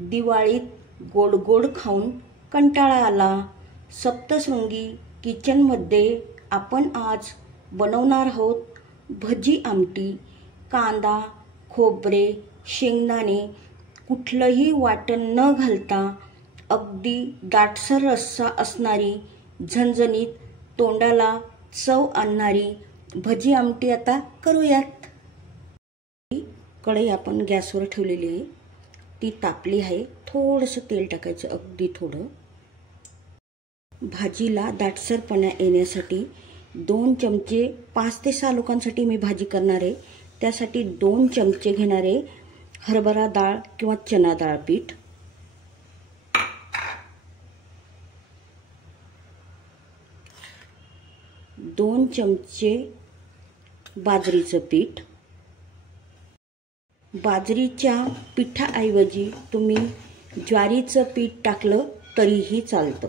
दिवाळीत गोड गोड खाऊन कंटाळा आला. सप्तशृंगी किचनमध्ये आपण आज बनवणार आहोत भजी आमटी. कांदा, खोबरे, शेंगदाणे कुठलंही वाटण न घालता अगदी दाटसर रस्सा असणारी, झणझणीत तोंडाला चव आणणारी भजी आमटी आता करूयात. कढई आपण गॅसवर ठेवलेली आहे, ती तापली आहे. थोडंसं तेल टाकायचं, अगदी थोडं. भाजीला दाटसरपणा येण्यासाठी 2 चमचे, 5 ते 6 लोकांसाठी मी भाजी करणार आहे. त्यासाठी 2 चमचे घेणार आहे हरभरा डाळ किंवा चना डाळ पीठ. 2 चमचे बाजरीचं पीठ. बाजरीच्या पिठाऐवजी तुम्ही ज्वारीचं पीठ टाकलं तरीही चालतं.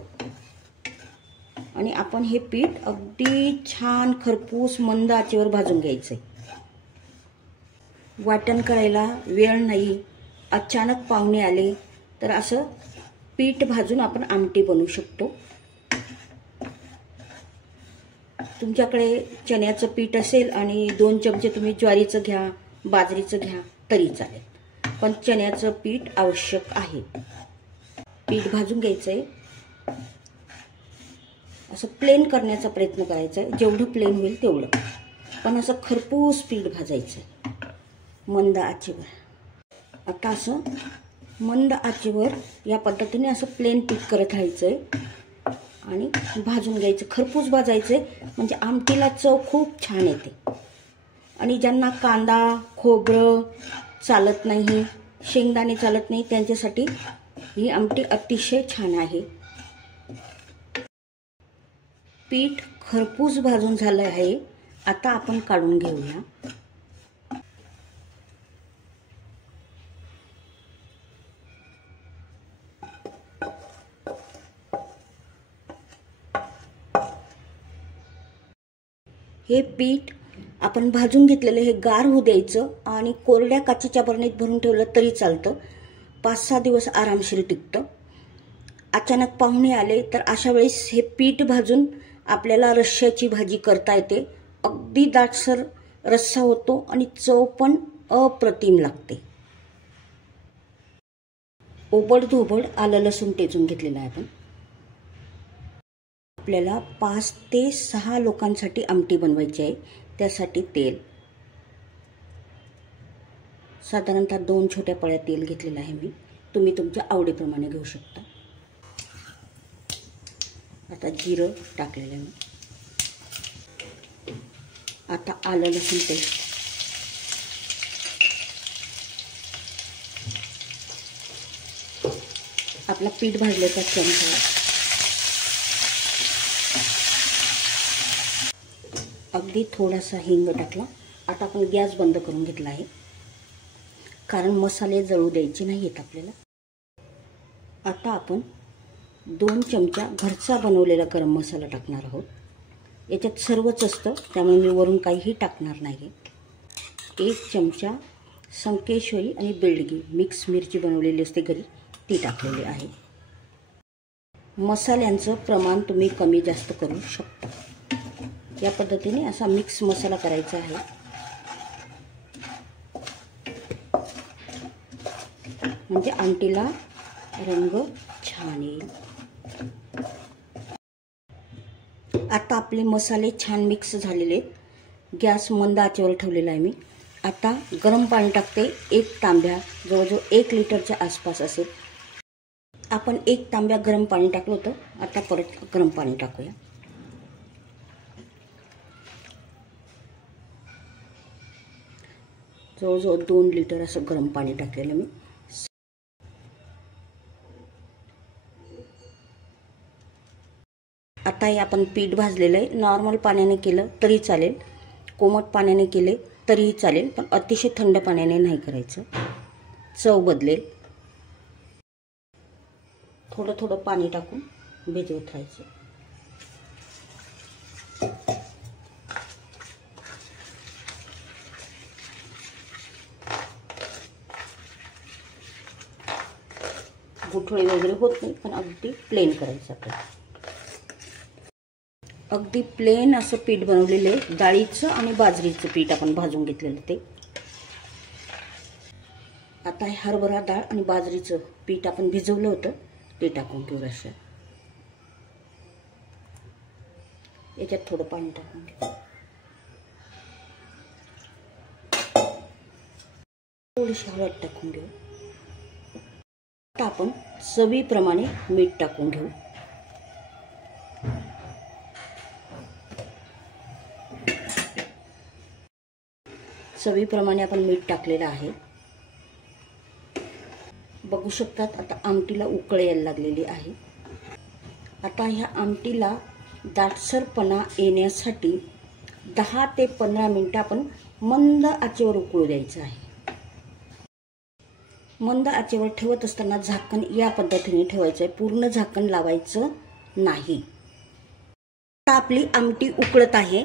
आणि आपण हे पीठ अगदी छान खरपूस मंद आचेवर भाजून घ्यायचंय. वाटण करायला वेळ नाही, अचानक पाहुणे आले तर असं पीठ भाजून आपण आमटी बनवू शकतो. तुमच्याकडे चण्याचं पीठ असेल आणि 2 चमचे तुम्ही ज्वारीचं घ्या, बाजरीचं घ्या तरी चालेल, पण चण्याचं पीठ आवश्यक आहे. पीठ भाजून घ्यायचंय. असं प्लेन करण्याचा प्रयत्न करायचा आहे, जेवढं प्लेन होईल तेवढं, पण असं खरपूस पीठ भाजायचं मंद आचेवर. आता असं मंद आचेवर या पद्धतीने असं प्लेन पीठ करत राहायचंय आणि भाजून घ्यायचं. खरपूस भाजायचंय म्हणजे आमटीला चव खूप छान येते. आणि ज्यांना कांदा, खोबरं चालत नाही, शेंगदाणे चालत नाही, त्यांच्यासाठी ही आमटी अतिशय छान आहे. पीठ खरपूस भाजून झालं आहे. आता आपण काढून घेऊया. हे पीठ आपण भाजून घेतलेलं हे गार होऊ द्यायचं आणि कोरड्या काचेच्या बरणीत भरून ठेवलं तरी चालतं. 5-6 दिवस आरामशीर टिकतं. अचानक पाहुणे आले तर अशा वेळेस हे पीठ भाजून आपल्याला रश्श्याची भाजी करता येते. अगदी दाटसर रस्सा होतो आणि चव पण अप्रतिम लागते. ओबडधोबड आलं लसूण टेचून घेतलेलं आहे आपण. आपल्याला 5 ते 6 लोकांसाठी आमटी बनवायची आहे. त्यासाठी तेल साधारणतः 2 छोट्या पळ्या तेल घेतलेलं आहे मी. तुम्ही तुमच्या आवडीप्रमाणे घेऊ शकता. आता जिरं टाकलेलं आहे मी. आता आलं लसूण पेस्ट. आपला पीठ भाजल्याचा चमचा. अगदी थोडासा हिंग टाकला. आता आपण गॅस बंद करून घेतला आहे, कारण मसाले जळू द्यायचे नाहीत आपल्याला. आता आपण 2 चमचा घरचा बनवलेला गरम मसाला टाकणार आहोत. याच्यात सर्वच असतं, त्यामुळे मी वरून काहीही टाकणार नाही. 1 चमचा संकेश्वरी आणि बेडगी मिक्स मिरची बनवलेली असते घरी, ती टाकलेली आहे. मसाल्यांचं प्रमाण तुम्ही कमी जास्त करू शकता. या पद्धतीने असा मिक्स मसाला करायचा आहे. म्हणजे आमटीला रंग छान येईल. आता आपले मसाले छान मिक्स झालेले आहेत. गॅस मंद आचेवर ठेवलेला आहे मी. आता गरम पाणी टाकते. 1 तांब्या, जवळजवळ 1 लिटरच्या आसपास असेल. आपण 1 तांब्या गरम पाणी टाकलं होतं. आता परत गरम पाणी टाकूया. जवळजवळ 2 लिटर असं गरम पाणी टाकलेलं मी. आता हे आपण पीठ भाजलेलं आहे. नॉर्मल पाण्याने केलं तरी चालेल, कोमट पाण्याने केले तरीही चालेल, पण अतिशय थंड पाण्याने नाही करायचं, चव बदलेल. थोडं थोडं पाणी टाकून भिजवत राहायचं. गुठळी वगैरे होत नाही, पण अगदी प्लेन करायचं आपल्याला. अगदी प्लेन असं पीठ बनवलेलं आहे. डाळीचं आणि बाजरीचं पीठ आपण भाजून घेतलेलं ते. आता हे हरभरा डाळ आणि बाजरीचं पीठ आपण भिजवलं होतं ते टाकून घेऊ रश्या. याच्यात थोडं पाणी टाकून घेऊ. थोडीशी हळद टाकून घेऊ. आता आपण चवीप्रमाणे मीठ टाकून घेऊ. चवीप्रमाणे आपण मीठ टाकलेलं आहे. बघू शकतात आता आमटीला उकळ यायला लागलेली आहे. आता ह्या आमटीला दाटसरपणा येण्यासाठी 10 ते 15 मिनिटं आपण मंद आचेवर उकळू द्यायचं आहे. मंद आचेवर ठेवत असताना झाकण या पद्धतीने ठेवायचं आहे, पूर्ण झाकण लावायचं नाही. आता आपली आमटी उकळत आहे.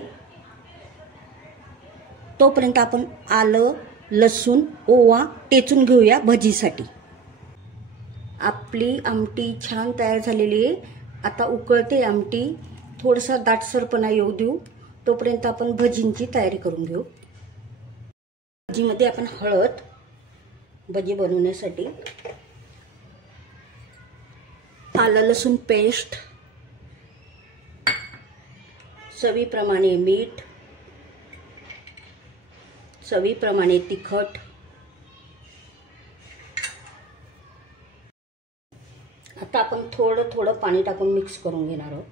तोपर्यंत आपण आलं, लसूण, ओवा टेचून घेऊया भजीसाठी. आपली आमटी छान तयार झालेली आहे. आता उकळते आमटी, थोडासा दाटसरपणा येऊ देऊ. तोपर्यंत आपण भजींची तयारी करून घेऊ. भजीमध्ये आपण हळद, भजी बनवण्यासाठी आलं लसूण पेस्ट, चवीप्रमाणे मीठ, चवीप्रमाणे तिखट, आता आपण थोडं थोडं पाणी टाकून मिक्स करून घेणार आहोत.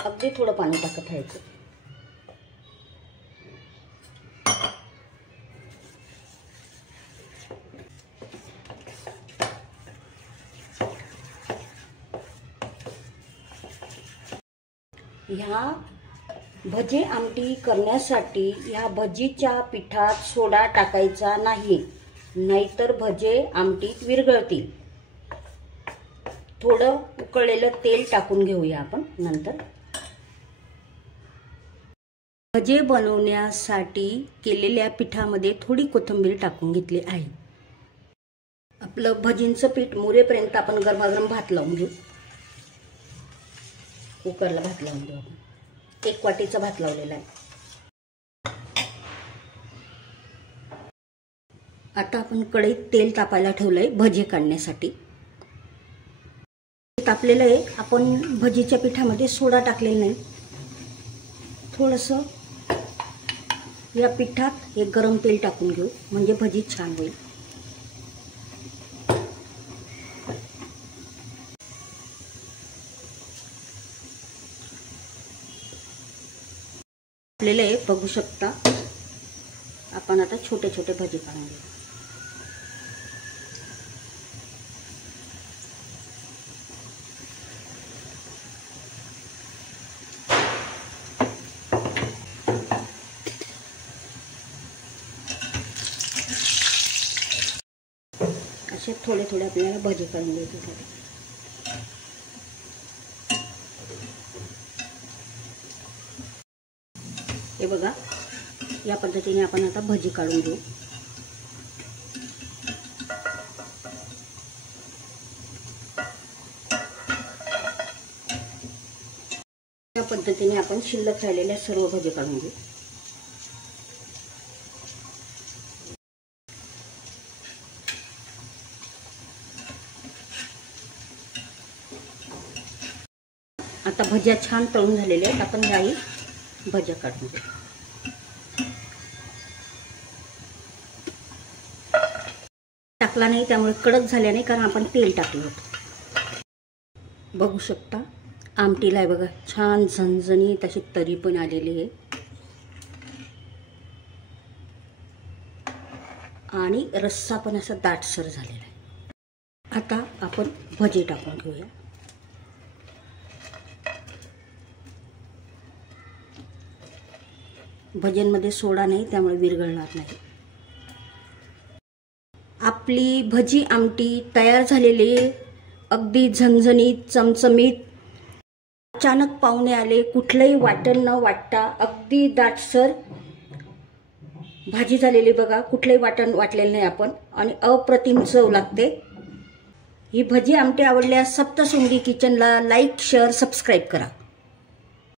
अगदी थोडं पाणी टाकत राहायचं. ह्या भजी आमटी करण्यासाठी ह्या भजीच्या पिठात सोडा टाकायचा नाही, नाहीतर भजे आमटीत विरघळतील. थोडं उकळलेलं तेल टाकून घेऊया आपण नंतर. भजे बनवण्यासाठी केलेल्या पिठामध्ये थोडी कोथिंबीर टाकून घेतली आहे. आपलं भजींचं पीठ मुरेपर्यंत आपण गरमागरम भात लावून घेऊ. कुकरला भात लावून घेऊ आपण. 1 वाटीचा भात लावलेला आहे. आता आपण कढईत तेल तापायला ठेवलंय भजी काढण्यासाठी. तापलेलं आहे. आपण भजीच्या पिठामध्ये सोडा टाकलेला नाही. थोडंसं या पिठात हे गरम तेल टाकून घेऊ, म्हणजे भजी छान होईल. आपल्याला हे बघू शकता. आपण आता छोटे छोटे भजी काढून घेऊ. असे थोडे थोडे आपल्याला भजी काढून घ्यायचे. हे बघा, या पद्धतीने आपण आता भजी काढून घेऊ. या पद्धतीने आपण शिल्लक राहिलेल्या सर्व भजी काढून घेऊ. आता भज्या छान तळून झालेल्या आहेत. आपण याही भज्या काढून घेऊ. टाकला नाही त्यामुळे कडक झाल्या नाही, कारण आपण तेल टाकलं होतं. बघू शकता आमटीला आहे बघा, छान झणझणीत अशी तरी पण आलेली आहे. आणि रस्सा पण असा दाटसर झालेला आहे. आता आपण भजी टाकून घेऊया. भज्यांमध्ये सोडा नाही त्यामुळे विरघळणार नाही. आपली भजी आमटी तयार झालेली, अगदी झणझणीत चमचमीत. अचानक पाहुणे आले, कुठलंही वाटण न वाटता अगदी दाटसर भाजी झालेली बघा. कुठलंही वाटण वाटलेलं नाही आपण, आणि अप्रतिम चव लागते. ही भजी आमटी आवडल्यास सप्तशृंगी किचनला लाईक शेअर सबस्क्राईब करा.